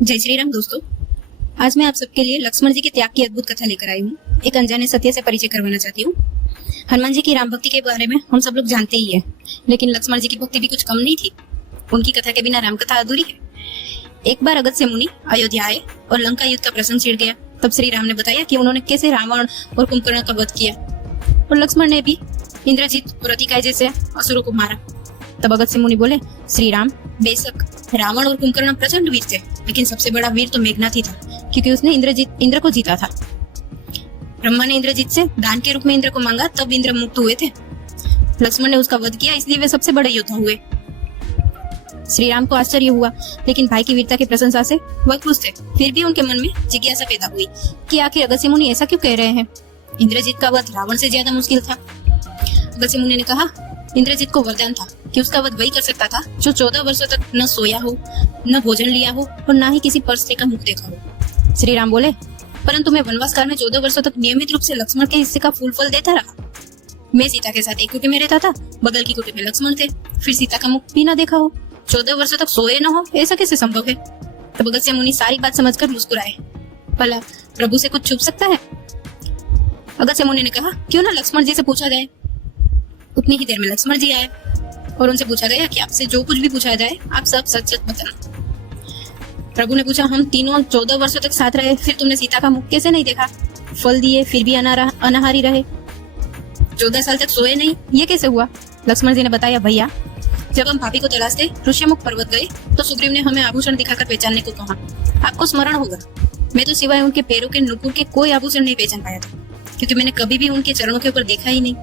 जय श्री राम दोस्तों। आज मैं आप सबके लिए लक्ष्मण जी के त्याग की अद्भुत कथा लेकर आई हूँ। एक अनजाने सत्य से परिचय करवाना चाहती हूँ। हनुमान जी की राम भक्ति के बारे में हम सब लोग जानते ही है, लेकिन लक्ष्मण जी की भक्ति भी कुछ कम नहीं थी। उनकी कथा के बिना राम कथा अधूरी है। एक बार अगस्त्य मुनि अयोध्या आए और लंका युद्ध का प्रसंग छिड़ गया। तब श्री राम ने बताया कि उन्होंने कैसे रावण और कुंभकर्ण का वध किया और लक्ष्मण ने भी इंद्रजीत और अतिकाय जैसे असुरों को मारा। तब अगस्त्य मुनि बोले, श्री राम, बेशक रावण और कुंभकर्ण प्रचंड वीर थे, लेकिन सबसे बड़ा वीर तो मेघनाथ ही था, क्योंकि उसने इंद्र को जीता था। ब्रह्मा ने इंद्रजीत से दान के रूप में इंद्र को मांगा, तब इंद्र मुक्त हुए थे। लक्ष्मण ने उसका वध किया, इसलिए वे सबसे बड़े योद्धा हुए। श्री राम को आश्चर्य हुआ, लेकिन भाई की वीरता की प्रशंसा से वह खुश थे। फिर भी उनके मन में जिज्ञासा पैदा हुई कि आखिर अगस्त्य मुनि ऐसा क्यों कह रहे हैं। इंद्रजीत का वध रावण से ज्यादा मुश्किल था। अगस्त्य मुनि ने कहा, इंद्रजीत को वरदान था कि उसका वध वही कर सकता था जो 14 वर्षों तक न सोया हो, न भोजन लिया हो और न ही किसी परस्त्री का मुख देखा हो। श्री राम बोले, परंतु मैं वनवास काल में 14 वर्षों तक नियमित रूप से लक्ष्मण के हिस्से का फूल फल देता रहा। मैं सीता के साथ एक कुटी में रहता था, बगल की कुटी में लक्ष्मण थे। फिर सीता का मुख भी न देखा हो, 14 वर्षों तक सोए न हो, ऐसा कैसे संभव है। तब अगस्त्य मुनि सारी बात समझकर मुस्कुराए। भला प्रभु से कुछ छुप सकता है। अगस्त्य मुनि ने कहा, क्यों ना लक्ष्मण जी से पूछा जाए। उतनी ही देर में लक्ष्मण जी आए और उनसे पूछा गया कि आपसे जो कुछ भी पूछा जाए आप सब सच सच बताना। प्रभु ने पूछा, हम तीनों 14 वर्षों तक साथ रहे, फिर तुमने सीता का मुख कैसे नहीं देखा। फल दिए फिर भी अनाहारी रहे, 14 साल तक सोए नहीं, ये कैसे हुआ। लक्ष्मण जी ने बताया, भैया जब हम भाभी को तलाशते ऋष्यमुख पर्वत गए तो सुग्रीव ने हमें आभूषण दिखाकर पहचानने को कहा। आपको स्मरण होगा, मैं तो सिवाय उनके पैरों के नुपुर के कोई आभूषण नहीं पहचान पाया था, क्योंकि मैंने कभी भी उनके चरणों के ऊपर देखा ही नहीं।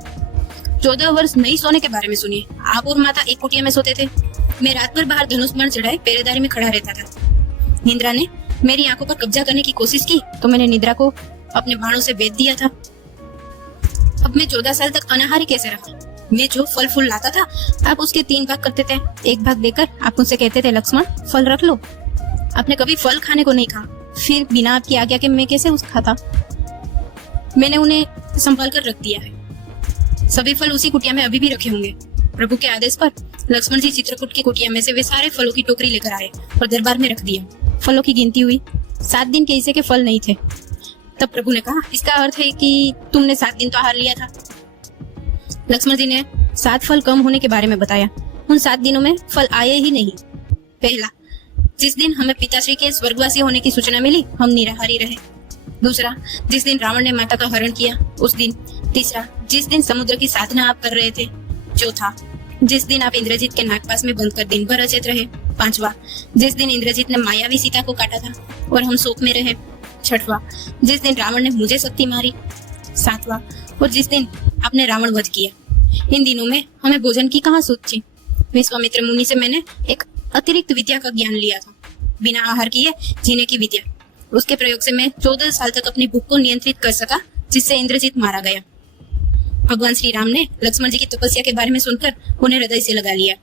14 वर्ष नहीं सोने के बारे में सुनिए। आप और माता एक कुटिया में सोते थे। मैं रात भर बाहर धनुष बाण चढ़ाए पहरेदारी में खड़ा रहता था। निद्रा ने मेरी आंखों पर कब्जा करने की कोशिश की तो मैंने निद्रा को अपने बाणों से बेध दिया था। अब मैं 14 साल तक अनाहारी कैसे रहा। मैं जो फल फूल लाता था आप उसके 3 भाग करते थे। एक भाग देकर आप मुझसे कहते थे, लक्ष्मण फल रख लो। आपने कभी फल खाने को नहीं कहा, फिर बिना आपकी आज्ञा के मैं कैसे उस खाता। मैंने उन्हें संभाल कर रख दिया है। सभी फल उसी कुटिया में अभी भी रखे होंगे। प्रभु के आदेश पर लक्ष्मण जी चित्रकूट की कुटिया में से वे सारे फलों की टोकरी लेकर आए और दरबार में रख दिया। फलों की गिनती हुई, 7 दिन के हिस्से के फल नहीं थे। तब प्रभु ने कहा, इसका अर्थ है कि तुमने 7 दिन तो आहार लिया था। लक्ष्मण जी ने 7 फल कम होने के बारे में बताया। उन 7 दिनों में फल आए ही नहीं। पहला, जिस दिन हमें पिताश्री के स्वर्गवासी होने की सूचना मिली हम निराहारी रहे। दूसरा, जिस दिन रावण ने माता का हरण किया उस दिन। तीसरा, जिस दिन समुद्र की साधना आप कर रहे थे। चौथा, जिस दिन आप इंद्रजीत के नागपास में बंद कर दिन भर अचेत रहे। पांचवा, जिस दिन इंद्रजीत ने मायावी सीता को काटा था और हम शोक में रहे। छठवां, जिस दिन रावण ने मुझे शक्ति मारी। सातवां, और जिस दिन आपने रावण वध किया। इन दिनों में हमें भोजन की कहाँ सूझ थी। विश्वामित्र मुनि से मैंने एक अतिरिक्त विद्या का ज्ञान लिया था, बिना आहार किए जीने की विद्या। उसके प्रयोग से मैं 14 साल तक अपनी भूख को नियंत्रित कर सका, जिससे इंद्रजीत मारा गया। भगवान श्री राम ने लक्ष्मण जी की तपस्या के बारे में सुनकर उन्हें हृदय से लगा लिया।